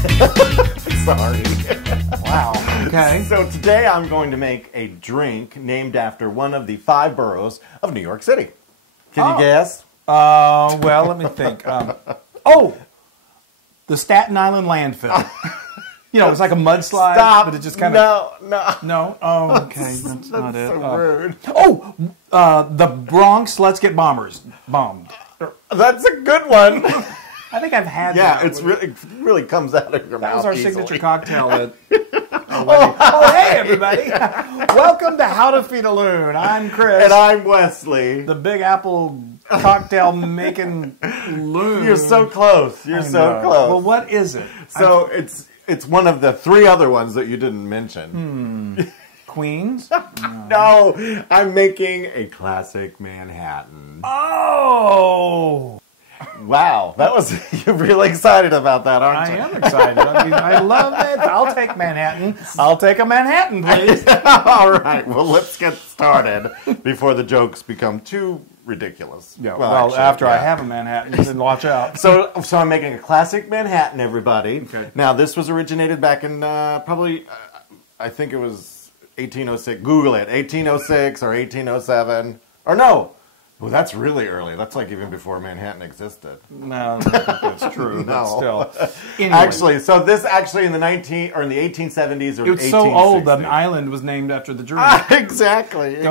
Sorry. Wow. Okay. So today I'm going to make a drink named after one of the 5 boroughs of New York City. Can you guess? Well, let me think. The Staten Island landfill. You know, it's like a mudslide, but it just kind of... No? Oh, okay. That's not it. So rude. The Bronx Let's Get Bombed. That's a good one. I think I've had that. Yeah, it really comes out of your mouth. That was our easily. signature cocktail. Hey, everybody. Welcome to How to Feed a Loon. I'm Kris. And I'm Wesley. The Big Apple cocktail making loon. You're so close. You're so close. Well, what is it? So it's one of the 3 other ones that you didn't mention. Queens? No, I'm making a classic Manhattan. Oh! Wow, you're really excited about that, aren't you? I am excited. I mean, I love it. I'll take Manhattan. I'll take a Manhattan, please. All right, well, let's get started before the jokes become too ridiculous. Yeah, well, actually, I have a Manhattan, then watch out. So I'm making a classic Manhattan, everybody. Okay. Now, this was originated back in probably, I think it was 1806. Google it, 1806 or 1807. Or no. Well, that's really early. That's like even before Manhattan existed. No, I don't think that's true. But still. Anyway. Actually, so this actually in the 1870s or 1860s. It was so old that an island was named after the drink. Exactly.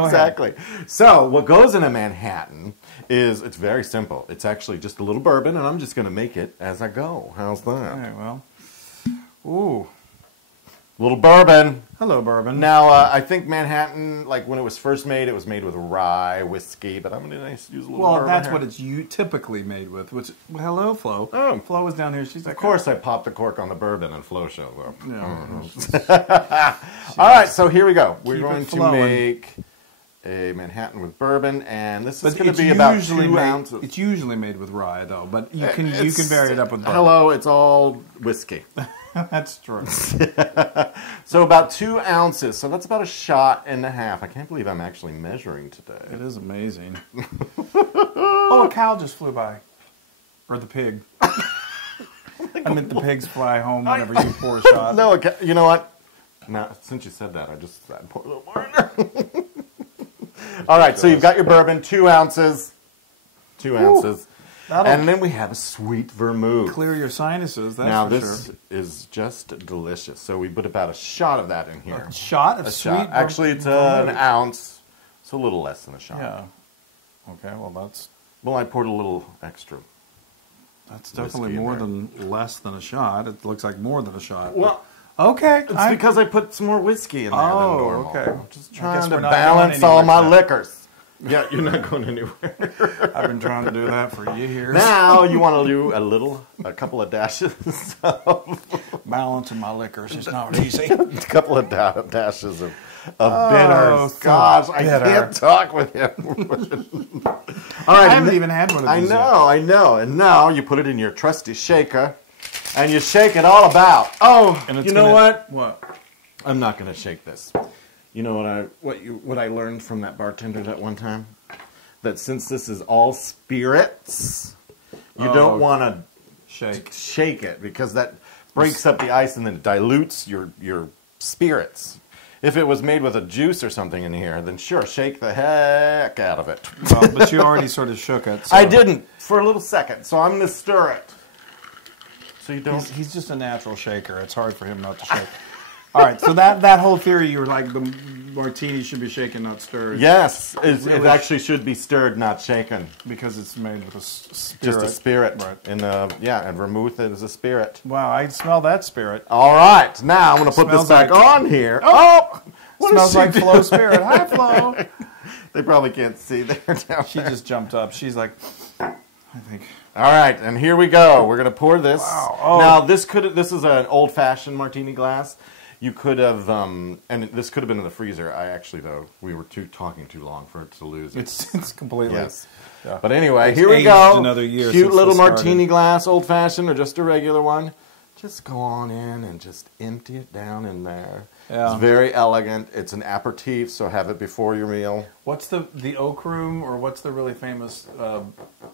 So what goes in a Manhattan is, it's very simple. It's actually just a little bourbon, and I'm just going to make it as I go. How's that? All right, well. Ooh. Little bourbon. Hello, bourbon. Now, I think Manhattan, like when it was first made, it was made with rye, whiskey, but I'm going to use a little bourbon. Well, that's here. what it's typically made with. Which, hello, Flo. Oh. Flo was down here. She's like, of course, I popped the cork on the bourbon and Flo showed up. Yeah. All right, so here we go. We're Keep going it to flowing. make a Manhattan with bourbon, and this is going to be about 2 ounces. It's usually made with rye, though, but you can vary it up with bourbon. Hello, it's all whiskey. That's true. So about 2 ounces. So that's about 1.5 shots. I can't believe I'm actually measuring today. It is amazing. Oh, a cow just flew by. Or the pig. I meant the pigs fly home whenever you pour a shot. No, you know what? Now, since you said that, I pour a little more in there. All right, so you've got your bourbon, 2 ounces. 2 ounces. And then we have a sweet vermouth. Clear your sinuses, that's now, for this sure. is just delicious. So we put about 1 shot of that in here. A shot of sweet vermouth? Actually, it's an ounce. It's a little less than 1 shot. Yeah. Okay, well, that's... Well, I poured a little extra. That's definitely less than 1 shot. It looks like more than 1 shot. Well, okay. it's because I put some more whiskey in there than normal. Okay. I'm just trying to balance all my liquors. Yeah, you're not going anywhere. I've been trying to do that for years. Now you want to do a couple of dashes of... Balancing my liquors is not easy. A couple of dashes of bitters. Gosh, I can't talk with him. All right, I haven't even had one of these yet. I know. And now you put it in your trusty shaker, and you shake it all about. Oh, and you know what? What? I'm not going to shake this. You know what I learned from that bartender that one time? That since this is all spirits, you don't want to shake it because that breaks up the ice and then it dilutes your spirits. If it was made with a juice or something in here, then sure, shake the heck out of it. Well, but you already sort of shook it. So. I didn't for a little second, so I'm going to stir it. So you don't. He's just a natural shaker. It's hard for him not to shake. All right, so that whole theory, you were like, the martini should be shaken, not stirred. Yes, it actually should be stirred, not shaken. Because it's made with a spirit. Just a spirit. Right. And vermouth is a spirit. Wow, I smell that spirit. All right, now I'm going to put this back on here. Oh! What smells like Flo Spirit. Hi, Flo. They probably can't see there down She just jumped up. She's like, I think... All right, and here we go. We're going to pour this. Wow. Oh. Now, this is an old-fashioned martini glass. You could have, and this could have been in the freezer. We were talking too long for it to lose. It's completely. Yes. Yeah. But anyway, here we go. Another year Cute little martini glass, old-fashioned or just a regular one. just go on in and just empty it down in there. Yeah. It's very elegant. It's an aperitif, so have it before your meal. What's the Oak Room, or what's the really famous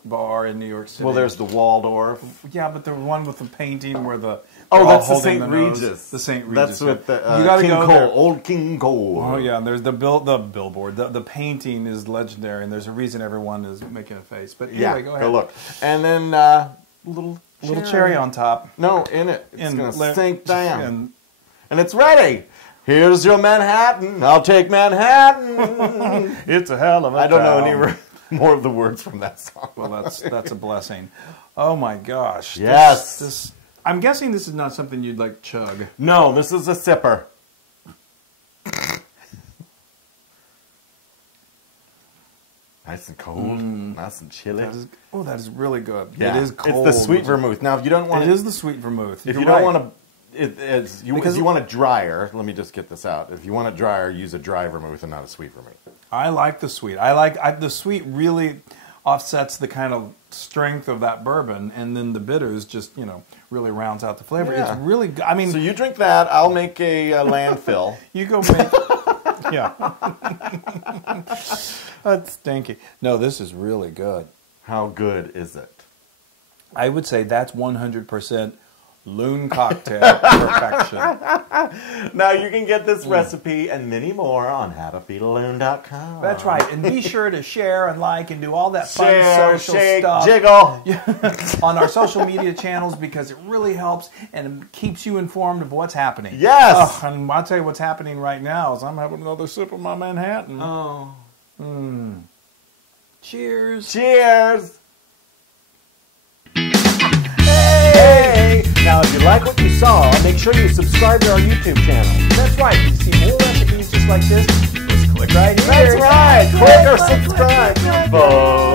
bar in New York City? Well, there's the Waldorf. Yeah, but the one with the painting where the... Oh, that's the holding St. nose. Regis. The St. Regis. That's with the you gotta King go Cole, there. old King Cole. Oh yeah, and there's the billboard. The painting is legendary, and there's a reason everyone is making a face. But anyway, Yeah, go ahead. go look. And then little cherry on top. No, in it. It's going to sink down. And it's ready. Here's your Manhattan. I'll take Manhattan. It's a hell of a I don't know town. any more of the words from that song. Well, that's a blessing. Oh my gosh. Yes. This, I'm guessing this is not something you'd like chug. No, this is a sipper. Nice and cold, nice and chilly. That is really good. Yeah. It is cold. It's the sweet vermouth. Now, if you don't want it is the sweet vermouth. If you don't want to, if you want a drier, let me just get this out. If you want a drier, use a dry vermouth and not a sweet vermouth. I like the sweet. The sweet really offsets the kind of strength of that bourbon, and then the bitters just, really rounds out the flavor. Yeah. It's really good. I mean, so you drink that. I'll make a landfill. You go make. Yeah. That's stinky. No, this is really good. How good is it? I would say that's 100% Loon cocktail perfection. Now you can get this recipe and many more on howtofeedaloon.com. That's right. And be sure to share and like and do all that fun Share, social shake, stuff jiggle on our social media channels, because it really helps and it keeps you informed of what's happening. Yes. And I'll tell you what's happening right now is I'm having another sip of my Manhattan. Oh. Cheers. Cheers. Hey! Now, if you like what you saw, make sure you subscribe to our YouTube channel. That's right. You see more recipes just like this, just click right here. That's right. Click or subscribe. Boom.